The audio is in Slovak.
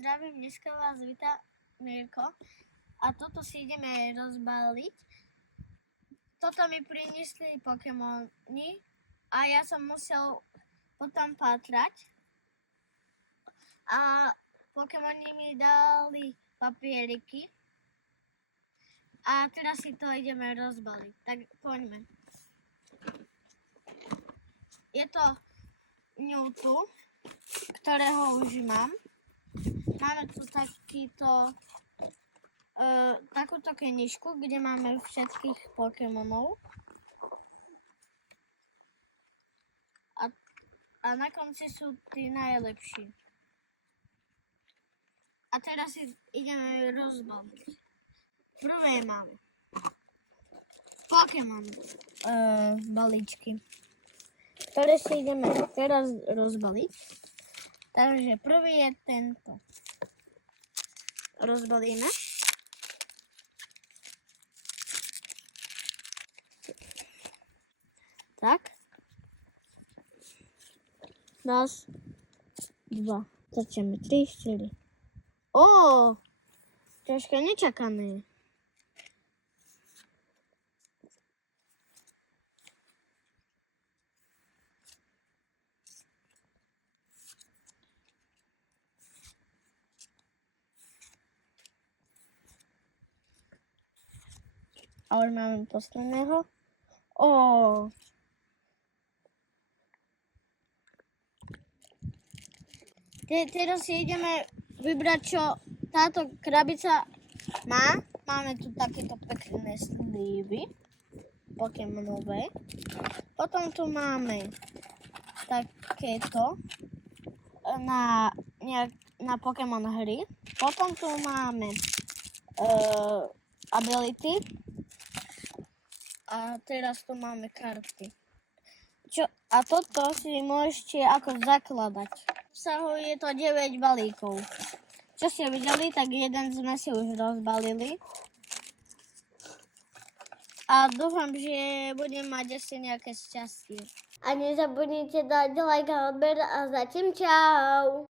Zdravím, dneska vás víta Mirko a toto si ideme rozbaliť. Toto mi priniesli Pokémony a ja som musel potom pátrať a Pokémoni mi dali papieriky a teraz si to ideme rozbaliť. Tak poďme. Je to Mewtwo, ktorého už mám. Máme tu takúto knižku, kde máme všetkých Pokémonov. A na konci sú tí najlepší. A teraz si ideme rozbaliť. Prvé máme Pokémon balíčky, ktoré si ideme teraz rozbaliť. Takže prvý je tento. Rozbalíme. Tak. Raz, dva. Začneme 3, 4. Ó, troška nečakané. A už máme posledného. Ó. Teraz si ideme vybrať, čo táto krabica má. Máme tu takéto pekné slívy Pokémonové. Potom tu máme takéto na Pokémon hry. Potom tu máme ability. A teraz tu máme karty. A toto si môžete ako zakladať. Obsahuje to 9 balíkov. Čo ste videli, tak jeden sme si už rozbalili. A dúfam, že budem mať ešte nejaké šťastie. A nezabudnite dať like a odber a zatím čau.